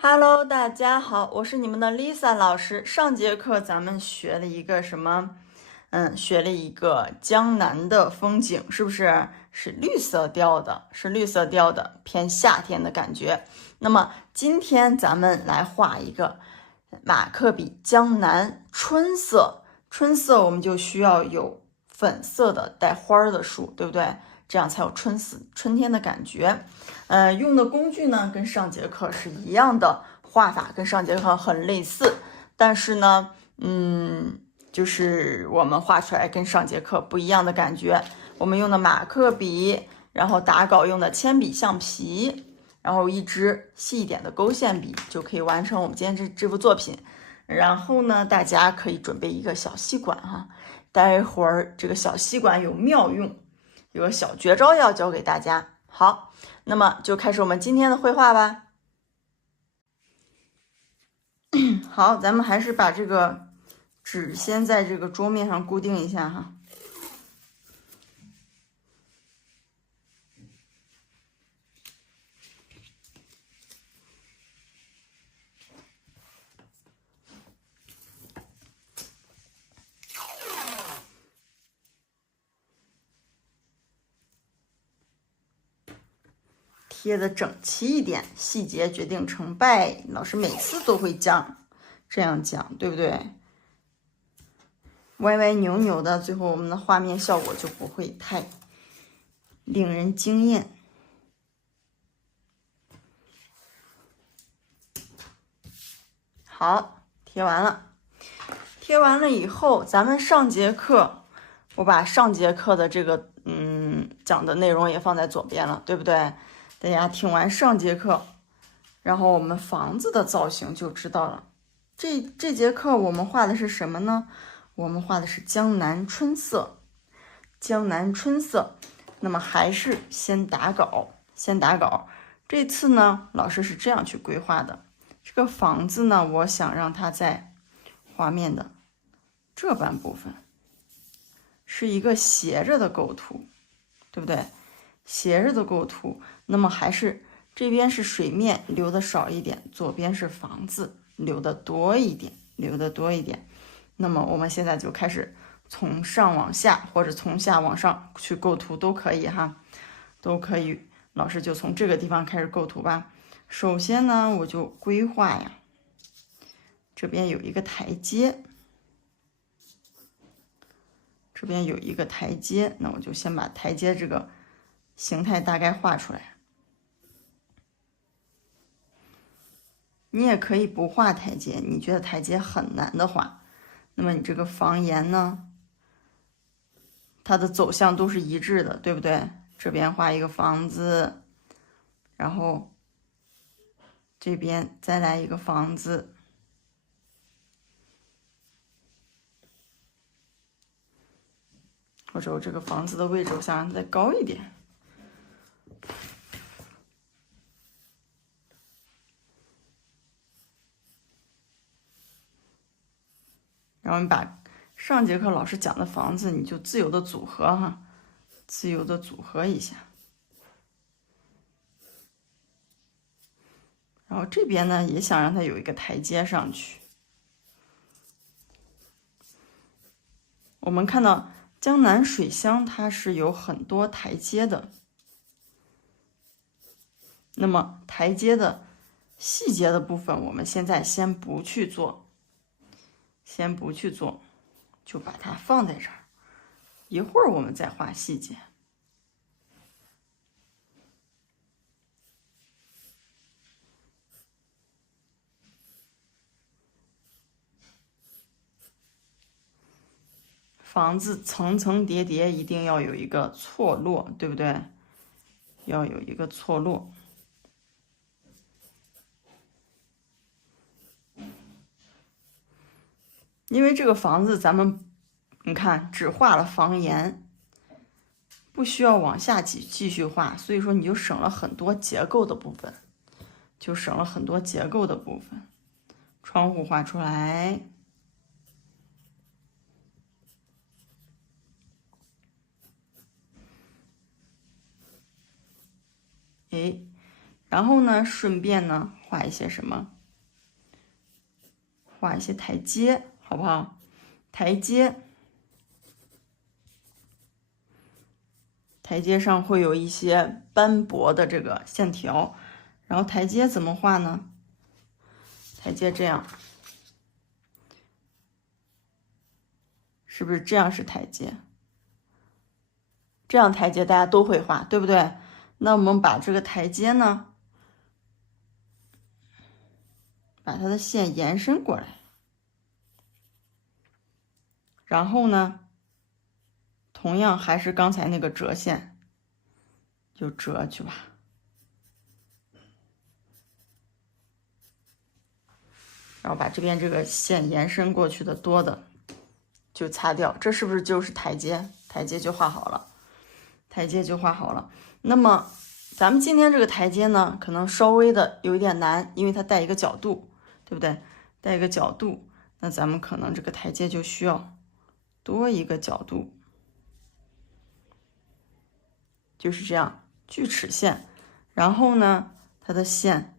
Hello，大家好，我是你们的 Lisa 老师。上节课咱们学了一个什么？学了一个江南的风景，是不是？是绿色调的，是绿色调的，偏夏天的感觉。那么今天咱们来画一个马克笔江南春色。春色我们就需要有粉色的带花儿的树，对不对？这样才有春天的感觉。用的工具呢跟上节课是一样的，画法跟上节课很类似，但是呢，就是我们画出来跟上节课不一样的感觉。我们用的马克笔，然后打稿用的铅笔、橡皮，然后一支细一点的勾线笔，就可以完成我们今天这幅作品。然后呢，大家可以准备一个小吸管哈，待会儿这个小吸管有妙用，有个小绝招要教给大家。好，那么就开始我们今天的绘画吧。好，咱们还是把这个纸先在这个桌面上固定一下哈。贴的整齐一点，细节决定成败。老师每次都会这样讲，对不对？歪歪扭扭的，最后我们的画面效果就不会太令人惊艳。好，贴完了。贴完了以后，咱们上节课，我把上节课的这个讲的内容也放在左边了，对不对？大家听完上节课，然后我们房子的造型就知道了。这节课我们画的是什么呢？我们画的是江南春色。江南春色，那么还是先打稿。这次呢，老师是这样去规划的。这个房子呢，我想让它在画面的这半部分是一个斜着的构图，对不对？斜着的构图，那么还是这边是水面留的少一点，左边是房子留的多一点，那么我们现在就开始从上往下，或者从下往上去构图都可以哈，都可以。老师就从这个地方开始构图吧。首先呢，我就规划呀，这边有一个台阶，那我就先把台阶这个形态大概画出来。你也可以不画台阶，你觉得台阶很难的话，那么你这个房檐呢，它的走向都是一致的，对不对？这边画一个房子，然后这边再来一个房子，或者我这个房子的位置我想让它再高一点。然后你把上节课老师讲的房子，你就自由的组合哈，自由的组合一下。然后这边呢，也想让它有一个台阶上去。我们看到江南水乡它是有很多台阶的，那么台阶的细节的部分，我们现在先不去做，就把它放在这儿，一会儿我们再画细节。房子层层叠叠，一定要有一个错落，对不对？要有一个错落。因为这个房子咱们，你看只画了房檐，不需要往下继续画，所以说你就省了很多结构的部分，窗户画出来。然后呢，顺便呢画一些什么？画一些台阶，好不好？台阶，台阶上会有一些斑驳的这个线条，然后台阶怎么画呢？台阶这样，是不是这样是台阶？这样台阶大家都会画，对不对？那我们把这个台阶呢，把它的线延伸过来，然后呢，同样还是刚才那个折线，就折去吧。然后把这边这个线延伸过去的多的就擦掉，这是不是就是台阶？台阶就画好了，台阶就画好了。那么咱们今天这个台阶呢，可能稍微的有一点难，因为它带一个角度，对不对？带一个角度，那咱们可能这个台阶就需要多一个角度，就是这样，锯齿线。然后呢，它的线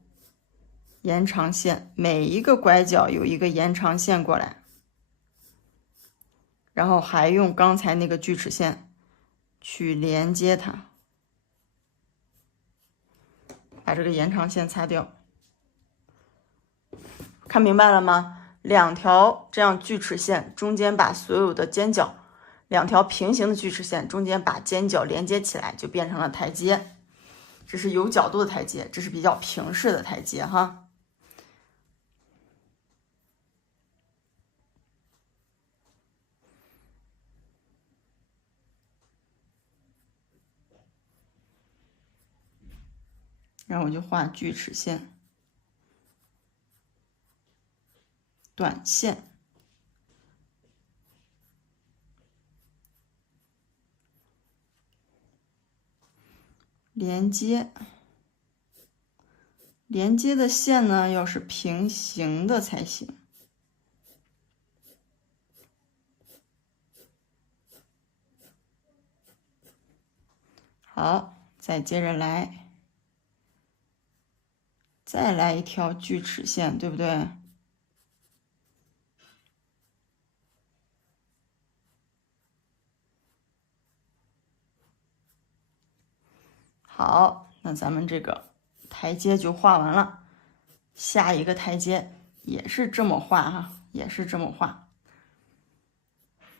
延长线，每一个拐角有一个延长线过来，然后还用刚才那个锯齿线去连接它，把这个延长线擦掉。看明白了吗？两条这样锯齿线中间把所有的尖角，两条平行的锯齿线中间把尖角连接起来，就变成了台阶。这是有角度的台阶，这是比较平视的台阶哈。然后我就画锯齿线、短线、连接。连接的线呢，要是平行的才行。好，再接着来，再来一条锯齿线，对不对？好，那咱们这个台阶就画完了，下一个台阶也是这么画哈，也是这么画。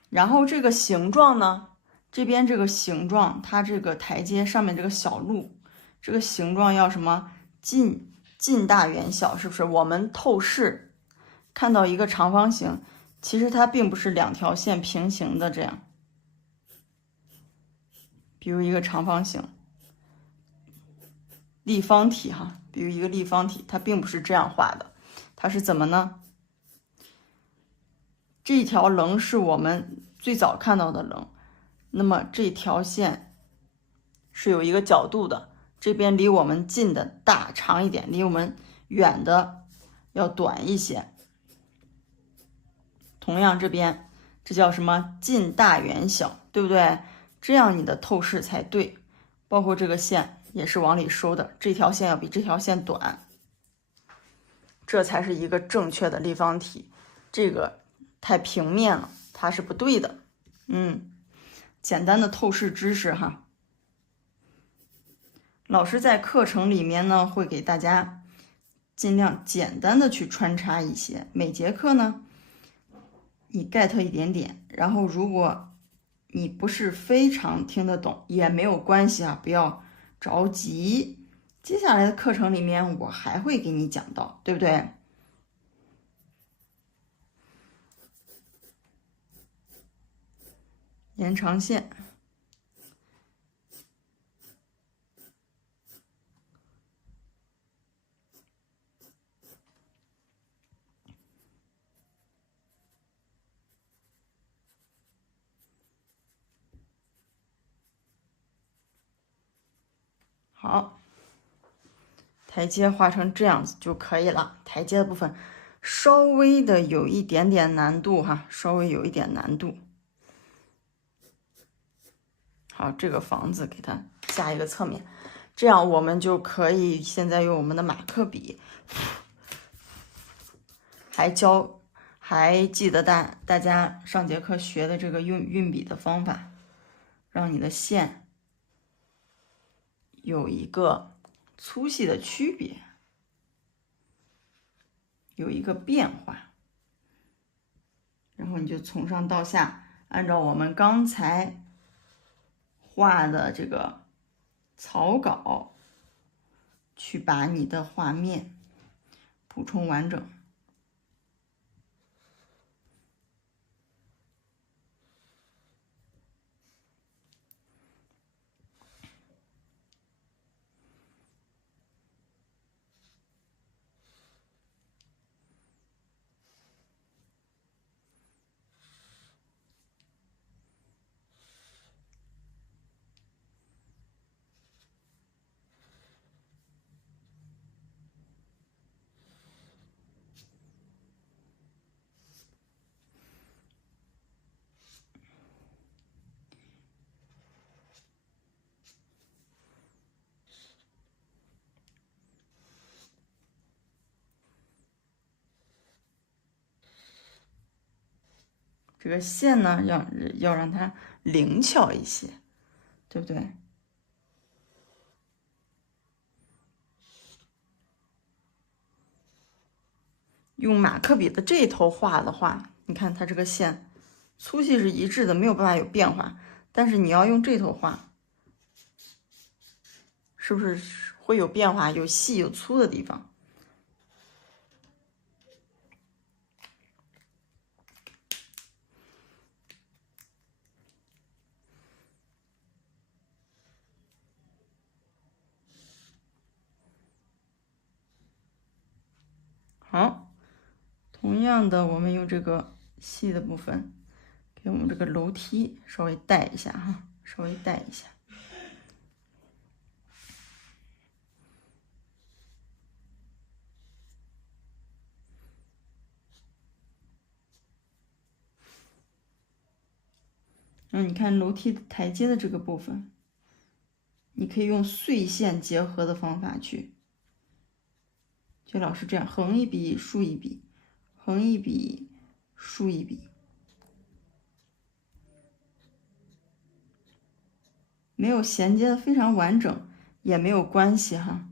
然后这个形状呢，这边这个形状，它这个台阶上面这个小路，这个形状要什么？近大远小，是不是？我们透视看到一个长方形，其实它并不是两条线平行的这样。比如一个长方形。立方体哈，比如一个立方体，它并不是这样画的，它是怎么呢？这条棱是我们最早看到的棱，那么这条线是有一个角度的，这边离我们近的大长一点，离我们远的要短一些。同样这边这叫什么？近大远小，对不对？这样你的透视才对。包括这个线也是往里收的，这条线要比这条线短，这才是一个正确的立方体。这个太平面了，它是不对的。简单的透视知识哈。老师在课程里面呢，会给大家尽量简单的去穿插一些，每节课呢你 get 一点点，然后如果你不是非常听得懂也没有关系啊，不要着急，接下来的课程里面我还会给你讲到，对不对？延长线，好，台阶画成这样子就可以了。台阶的部分稍微的有一点点难度哈，稍微有一点难度。好，这个房子给它加一个侧面，这样我们就可以现在用我们的马克笔还记得大家上节课学的这个用运笔的方法，让你的线有一个粗细的区别，有一个变化，然后你就从上到下按照我们刚才画的这个草稿去把你的画面补充完整。这个线呢，要让它灵巧一些，对不对？用马克笔的这一头画的话，你看它这个线粗细是一致的，没有办法有变化。但是你要用这头画，是不是会有变化？有细有粗的地方。好，同样的，我们用这个细的部分，给我们这个楼梯稍微带一下哈，稍微带一下。你看楼梯台阶的这个部分，你可以用碎线结合的方法去，就老是这样，横一笔竖一笔，横一笔竖一笔，没有衔接的非常完整也没有关系哈，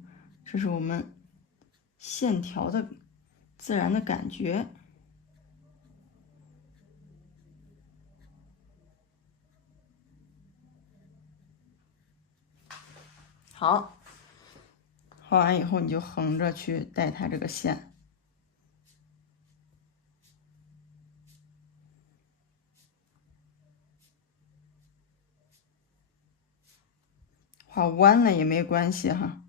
这是我们线条的自然的感觉。好，画完以后你就横着去带它这个线。画弯了也没关系哈。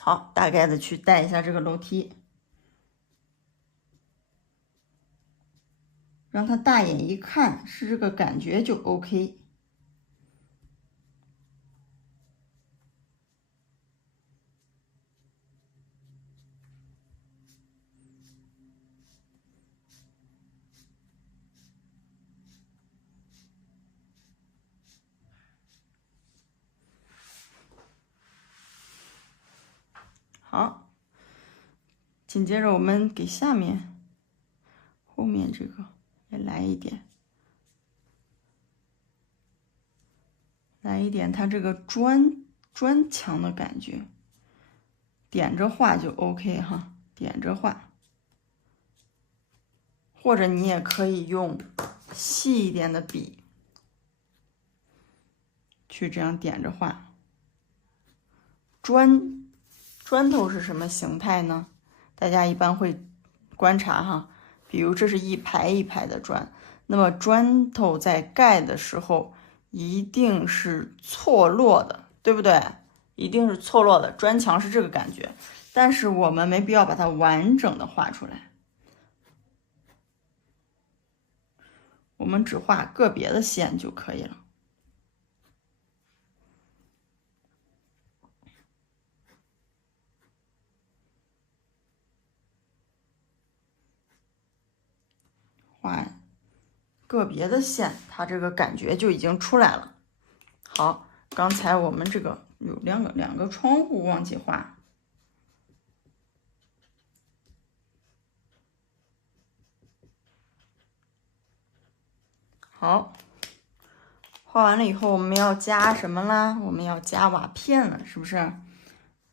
好，大概的去带一下这个楼梯，让它大眼一看是这个感觉就 OK。好，紧接着我们给下面、后面这个也来一点，它这个砖墙的感觉，点着画就 OK 哈，点着画，或者你也可以用细一点的笔去这样点着画。砖头是什么形态呢？大家一般会观察哈，比如这是一排一排的砖，那么砖头在盖的时候一定是错落的，对不对？一定是错落的，砖墙是这个感觉，但是我们没必要把它完整的画出来，我们只画个别的线就可以了。画个别的线，它这个感觉就已经出来了。好，刚才我们这个有两个窗户忘记画。好，画完了以后，我们要加什么啦？我们要加瓦片了，是不是？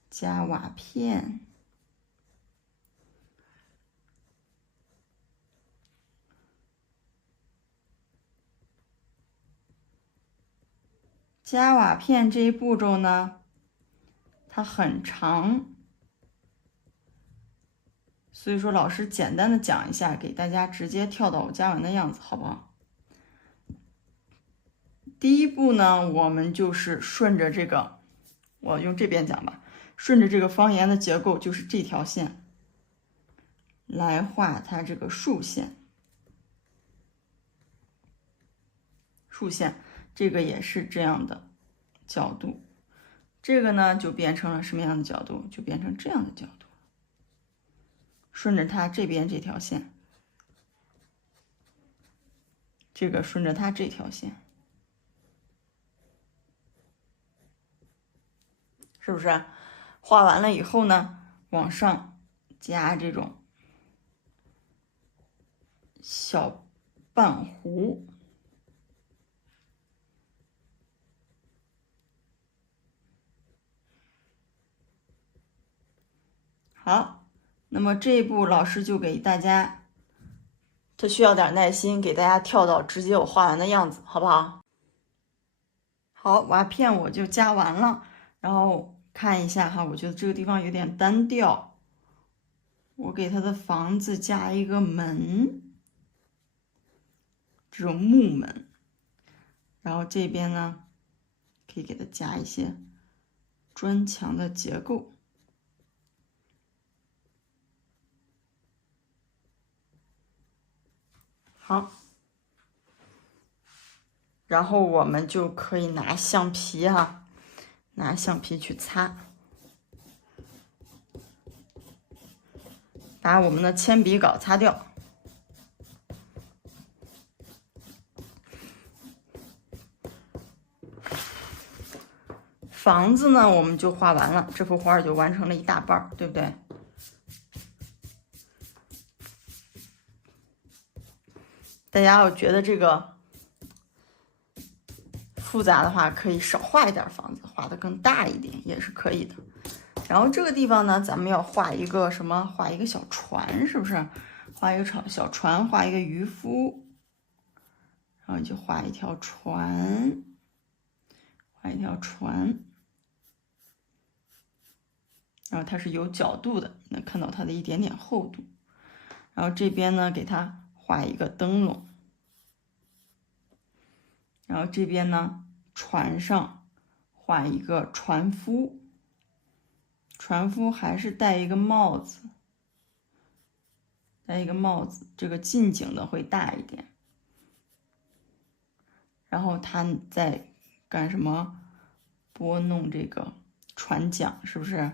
加瓦片。加瓦片这一步骤呢，它很长，所以说老师简单的讲一下，给大家直接跳到我加完的样子，好不好？第一步呢，我们就是顺着这个，我用这边讲吧，顺着这个方言的结构，就是这条线来画它这个竖线。竖线这个也是这样的角度，这个呢就变成了什么样的角度？就变成这样的角度。顺着它这边这条线，这个顺着它这条线，是不是？画完了以后呢，往上加这种小半弧。好，那么这一步老师就给大家，这需要点耐心，给大家跳到直接我画完的样子，好不好？好，瓦片我就加完了，然后看一下哈，我觉得这个地方有点单调，我给它的房子加一个门，这种木门，然后这边呢，可以给它加一些砖墙的结构。好，然后我们就可以拿橡皮哈，拿橡皮去擦，把我们的铅笔稿擦掉。房子呢，我们就画完了，这幅画就完成了一大半，对不对？大家要觉得这个复杂的话，可以少画一点房子，画的更大一点也是可以的。然后这个地方呢，咱们要画一个什么？画一个小船，是不是？画一个小船，画一个渔夫，然后就画一条船，画一条船，然后它是有角度的，能看到它的一点点厚度。然后这边呢，给它画一个灯笼。然后这边呢，船上画一个船夫，船夫还是戴一个帽子，戴一个帽子，这个近景的会大一点。然后他在干什么？拨弄这个船桨，是不是？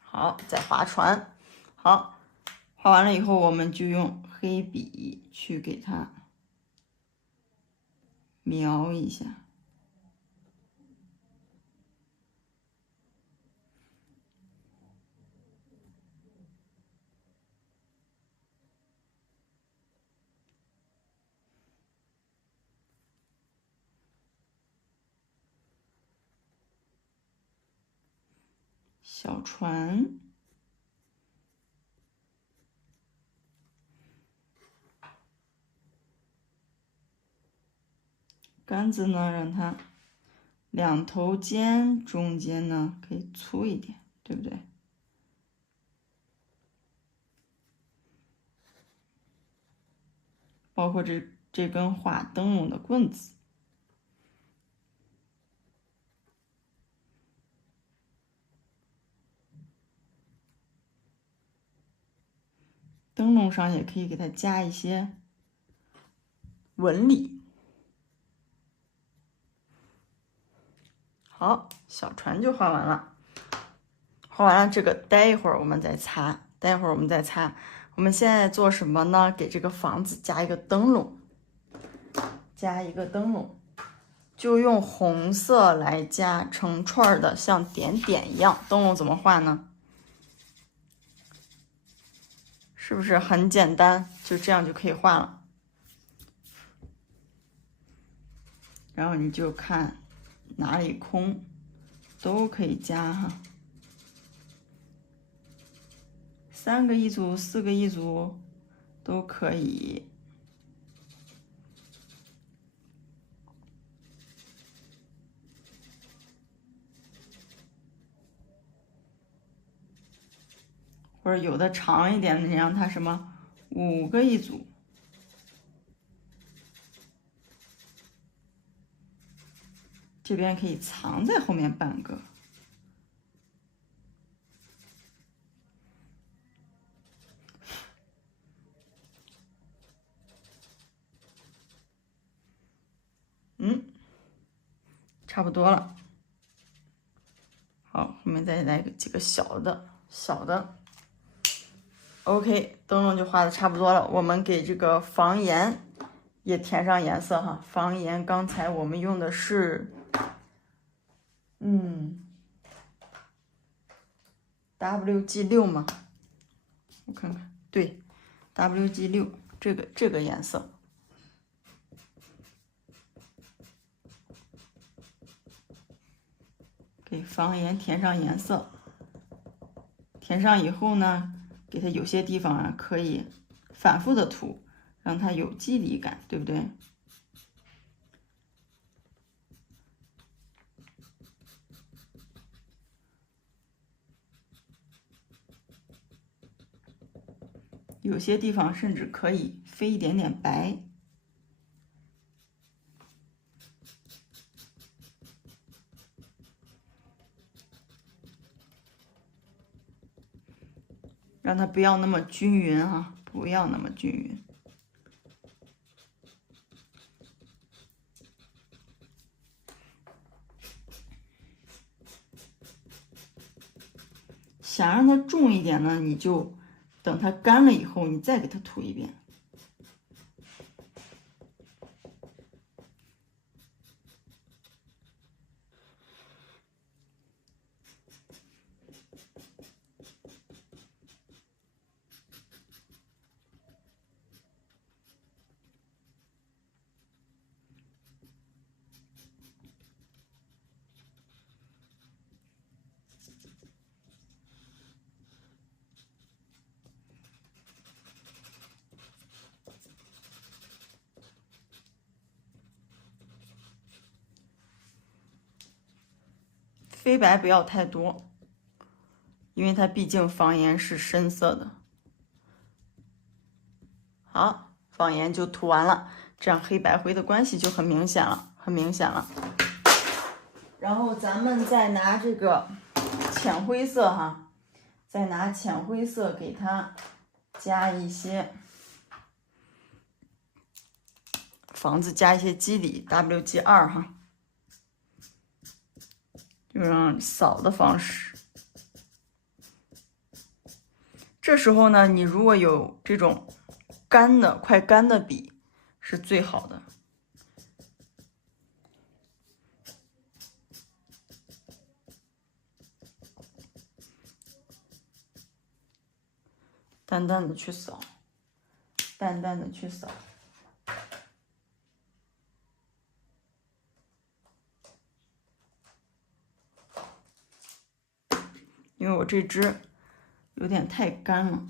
好，再划船。好，画完了以后，我们就用黑笔去给它描一下。小船，杆子呢，让它两头尖，中间呢可以粗一点，对不对？包括这根画灯笼的棍子，灯笼上也可以给它加一些纹理。好，小船就画完了。画完了这个，待一会儿我们再擦，待一会儿我们再擦。我们现在做什么呢？给这个房子加一个灯笼，加一个灯笼，就用红色来加成串的，像点点一样。灯笼怎么画呢？是不是很简单？就这样就可以画了。然后你就看哪里空，都可以加哈。3个一组，4个一组，都可以。或者有的长一点的，你让它什么5个一组。这边可以藏在后面半个。差不多了。好，后面再来几个小的。OK， 灯笼就画的差不多了。我们给这个房檐也填上颜色哈。房檐刚才我们用的是，WG6吗？我看看，对，WG6这个颜色。给房檐填上颜色，填上以后呢，给它有些地方啊可以反复的涂，让它有肌理感，对不对？有些地方甚至可以飞一点点白。让它不要那么均匀啊，不要那么均匀。想让它重一点呢，你就等它干了以后，你再给它涂一遍。飞白不要太多，因为它毕竟房檐是深色的。好，房檐就涂完了，这样黑白灰的关系就很明显了，然后咱们再拿这个浅灰色哈，再拿浅灰色给它加一些房子加一些肌理 ，WG2哈。就用扫的方式。这时候呢，你如果有这种干的、快干的笔，是最好的。淡淡的去扫，淡淡的去扫。因为我这支有点太干了，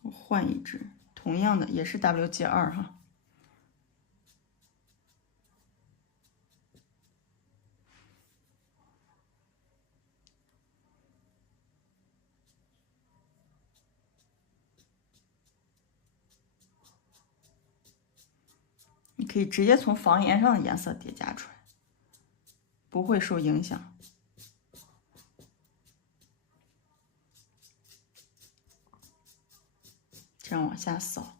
我换一支，同样的也是 WG2哈。你可以直接从房檐上的颜色叠加出来，不会受影响。这样往下扫。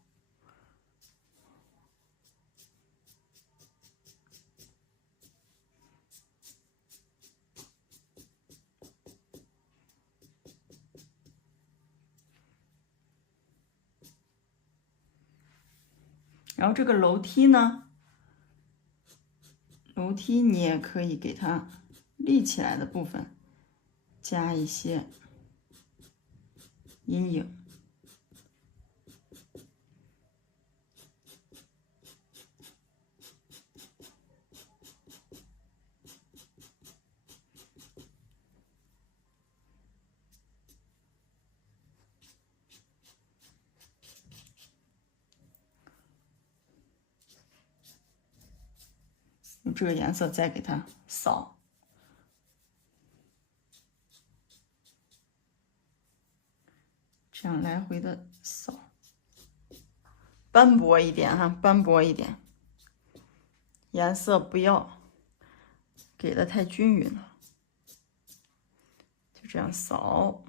然后这个楼梯呢，楼梯你也可以给它立起来的部分加一些阴影。用这个颜色再给它扫，这样来回的扫，斑驳一点哈，斑驳一点，颜色不要给的太均匀了，就这样扫，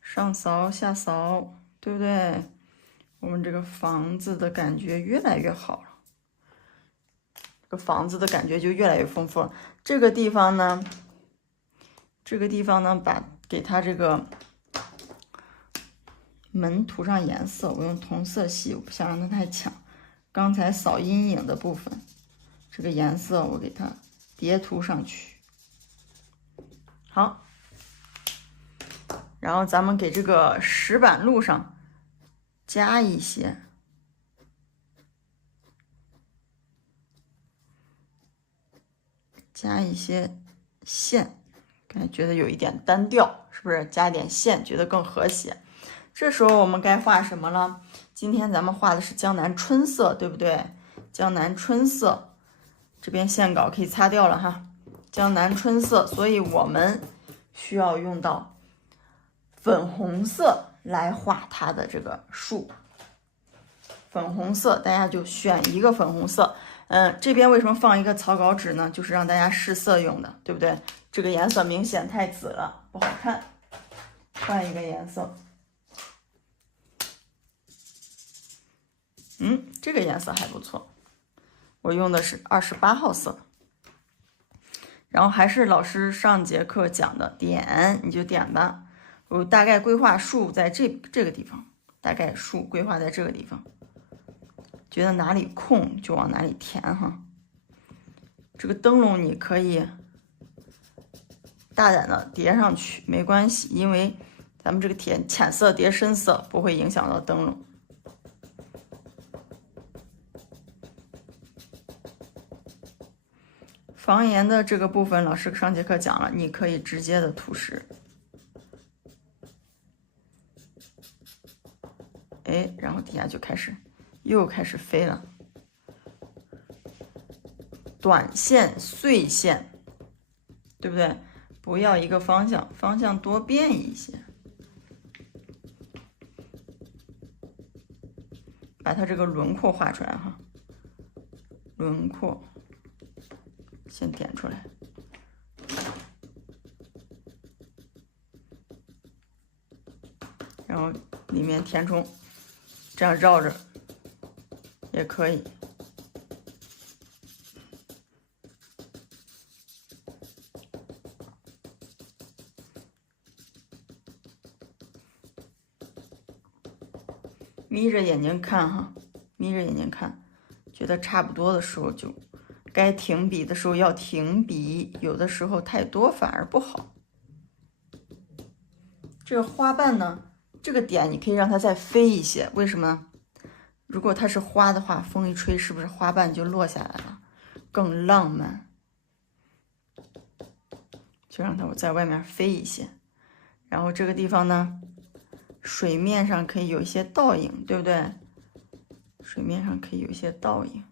上扫下扫，对不对？我们这个房子的感觉越来越好了。这个房子的感觉就越来越丰富了。这个地方呢，给它这个门涂上颜色，我用同色系，我不想让它太抢。刚才扫阴影的部分，这个颜色我给它叠涂上去。好，然后咱们给这个石板路上加一些。加一些线，感觉得有一点单调，是不是？加点线，觉得更和谐。这时候我们该画什么了？今天咱们画的是江南春色，对不对？江南春色，这边线稿可以擦掉了哈。江南春色，所以我们需要用到粉红色来画它的这个树。粉红色，大家就选一个粉红色。这边为什么放一个草稿纸呢？就是让大家试色用的，对不对？这个颜色明显太紫了，不好看，换一个颜色。这个颜色还不错，我用的是28号色。然后还是老师上节课讲的，点你就点吧。我大概规划树在这个地方，大概树规划在这个地方。觉得哪里空就往哪里填哈。这个灯笼你可以大胆的叠上去，没关系，因为咱们这个浅色叠深色不会影响到灯笼。房檐的这个部分，老师上节课讲了，你可以直接的涂实。然后底下就又开始飞了。短线、碎线，对不对？不要一个方向，方向多变一些。把它这个轮廓画出来哈，轮廓先点出来。然后里面填充，这样绕着也可以。眯着眼睛看哈，眯着眼睛看，觉得差不多的时候就该停笔的时候要停笔，有的时候太多反而不好。这个花瓣呢，这个点你可以让它再飞一些，为什么？如果它是花的话，风一吹，是不是花瓣就落下来了，更浪漫？就让它在外面飞一些。然后这个地方呢，水面上可以有一些倒影，对不对？水面上可以有一些倒影。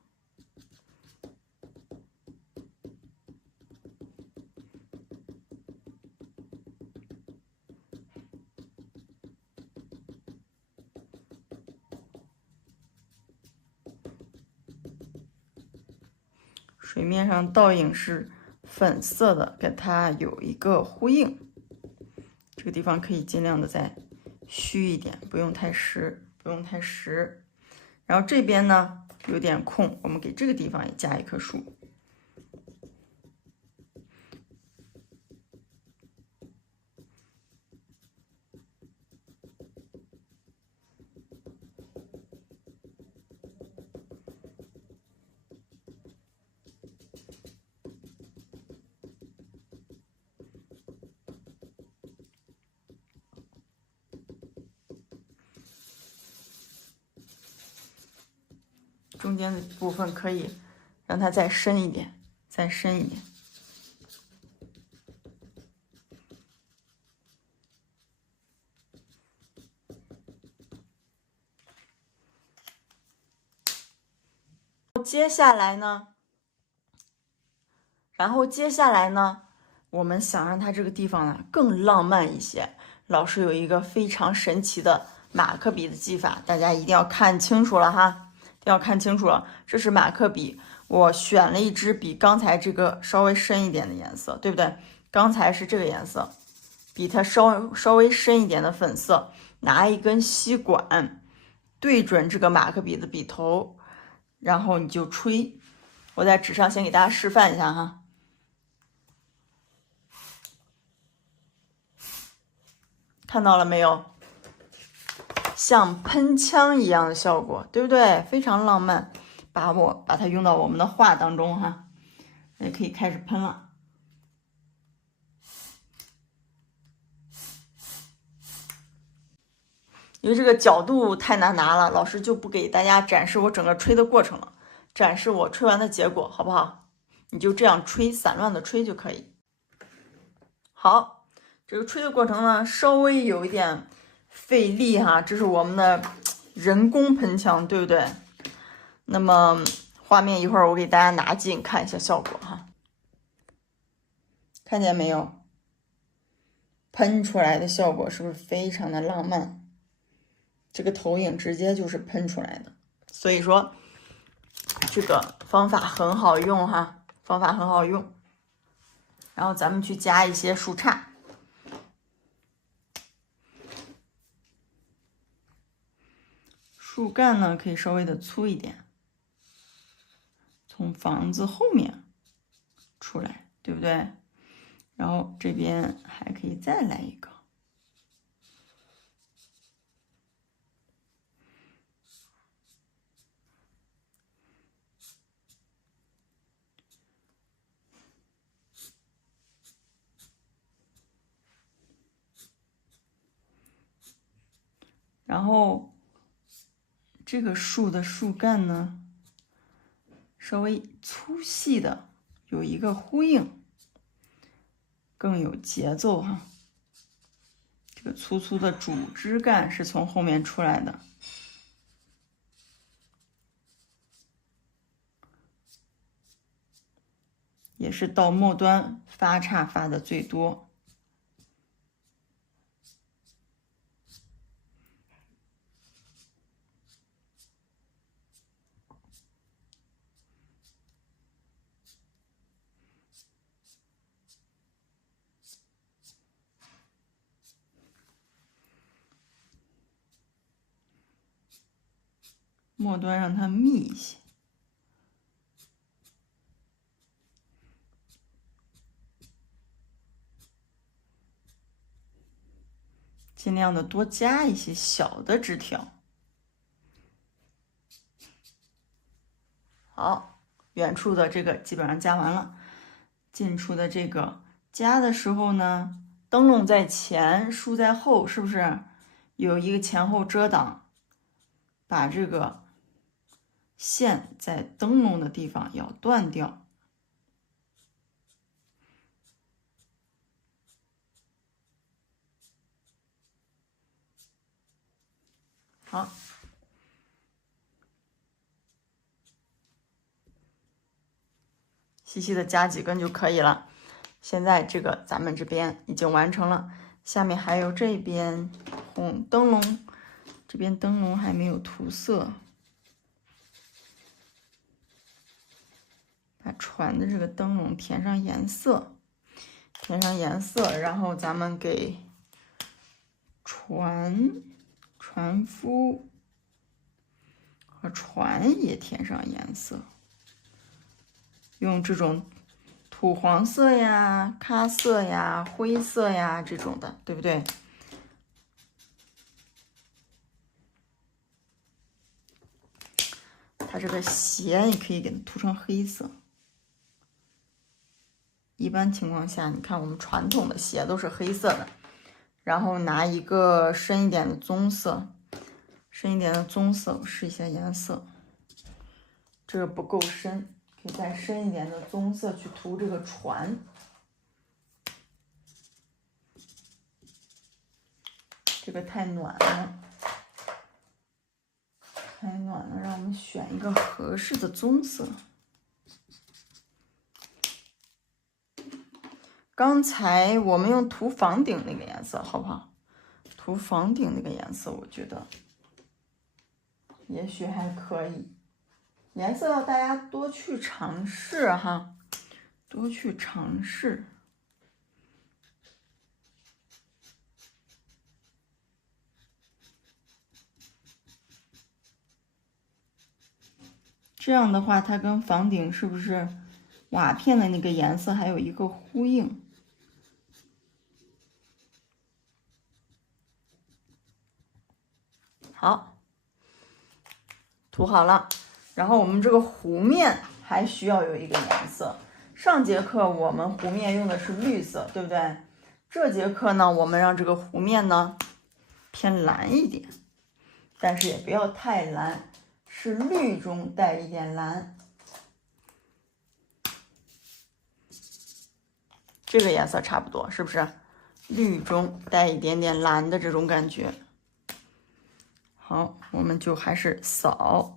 水面上倒影是粉色的，跟它有一个呼应。这个地方可以尽量的再虚一点，不用太实，不用太实。然后这边呢有点空，我们给这个地方也加一棵树。中间的部分可以让它再深一点，再深一点。接下来呢，我们想让它这个地方呢更浪漫一些。老师有一个非常神奇的马克笔的技法，大家一定要看清楚了哈，一定要看清楚了。这是马克笔，我选了一支比刚才这个稍微深一点的颜色，对不对？刚才是这个颜色，比它稍微深一点的粉色，拿一根吸管对准这个马克笔的笔头，然后你就吹。我在纸上先给大家示范一下哈，看到了没有？像喷枪一样的效果，对不对？非常浪漫。把它用到我们的画当中哈，也可以开始喷了。因为这个角度太难拿了，老师就不给大家展示我整个吹的过程了，展示我吹完的结果，好不好？你就这样吹，散乱的吹就可以。好，这个吹的过程呢，稍微有一点费力哈，这是我们的人工喷枪，对不对？那么画面一会儿我给大家拿近看一下效果哈，看见没有？喷出来的效果是不是非常的浪漫？这个投影直接就是喷出来的，所以说这个方法很好用哈，方法很好用。然后咱们去加一些树杈，树干呢可以稍微的粗一点，从房子后面出来，对不对？然后这边还可以再来一个。然后这个树的树干呢，稍微粗细的有一个呼应，更有节奏哈。这个粗粗的主枝干是从后面出来的，也是到末端发杈发的最多。末端让它密一些，尽量的多加一些小的枝条。好，远处的这个基本上加完了，近处的这个加的时候呢，灯笼在前，树在后，是不是有一个前后遮挡？把这个线在灯笼的地方要断掉。好，细细的加几根就可以了。现在这个咱们这边已经完成了，下面还有这边红灯笼，这边灯笼还没有涂色。把船的这个灯笼填上颜色，然后咱们给船夫和船也填上颜色，用这种土黄色呀、咖色呀、灰色呀这种的，对不对？它这个鞋也可以给它涂成黑色。一般情况下，你看我们传统的鞋都是黑色的，然后拿一个深一点的棕色，我试一下颜色，这个不够深，可以再深一点的棕色去涂这个船。这个太暖了，太暖了，让我们选一个合适的棕色。刚才我们用涂房顶那个颜色，好不好？涂房顶那个颜色，我觉得也许还可以。颜色要大家多去尝试哈，多去尝试。这样的话，它跟房顶是不是瓦片的那个颜色还有一个呼应？好，涂好了。然后我们这个弧面还需要有一个颜色。上节课我们弧面用的是绿色，对不对？这节课呢，我们让这个弧面呢偏蓝一点，但是也不要太蓝，是绿中带一点蓝。这个颜色差不多，是不是？绿中带一点点蓝的这种感觉。好，我们就还是扫。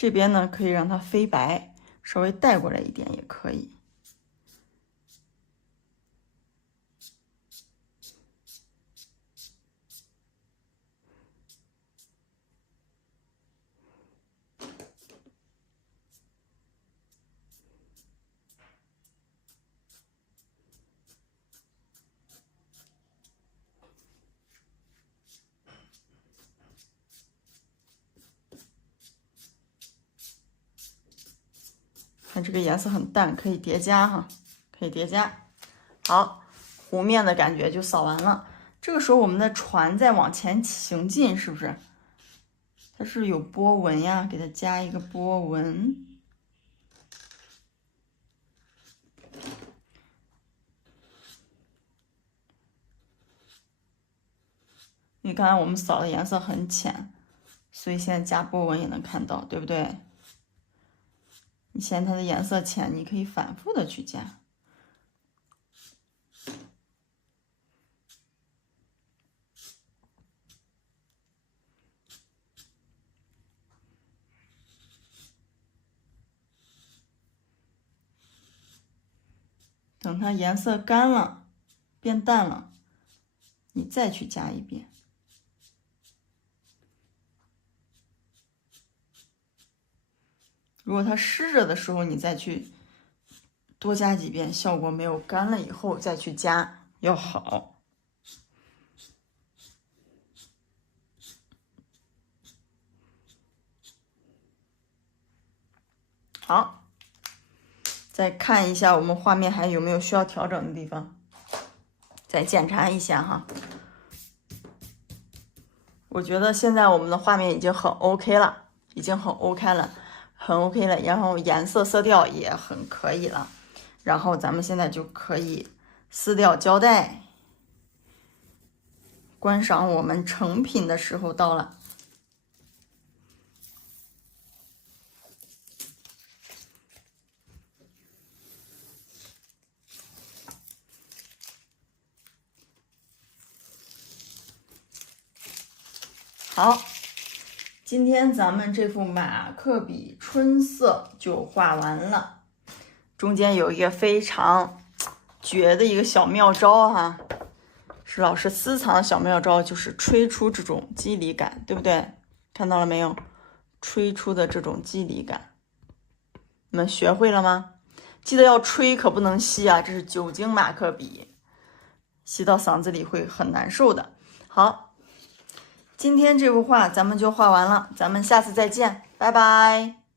这边呢，可以让它飞白，稍微带过来一点也可以。看这个颜色很淡，可以叠加哈，可以叠加。好，弧面的感觉就扫完了。这个时候我们的船在往前行进，是不是？它是有波纹呀，给它加一个波纹。因为刚才我们扫的颜色很浅，所以现在加波纹也能看到，对不对？你嫌它的颜色浅，你可以反复的去加。等它颜色干了，变淡了，你再去加一遍。如果它湿着的时候，你再去多加几遍，效果没有干了以后再去加要好。好，再看一下我们画面还有没有需要调整的地方，再检查一下哈。我觉得现在我们的画面已经很 OK 了，已经很 OK 了，很 OK 了，然后颜色色调也很可以了，然后咱们现在就可以撕掉胶带，观赏我们成品的时候到了。好，今天咱们这幅马克笔春色就画完了，中间有一个非常绝的一个小妙招哈，是老师私藏的小妙招，就是吹出这种肌理感，对不对？看到了没有？吹出的这种肌理感，你们学会了吗？记得要吹，可不能吸啊，这是酒精马克笔，吸到嗓子里会很难受的。好。今天这幅画咱们就画完了，咱们下次再见，拜拜。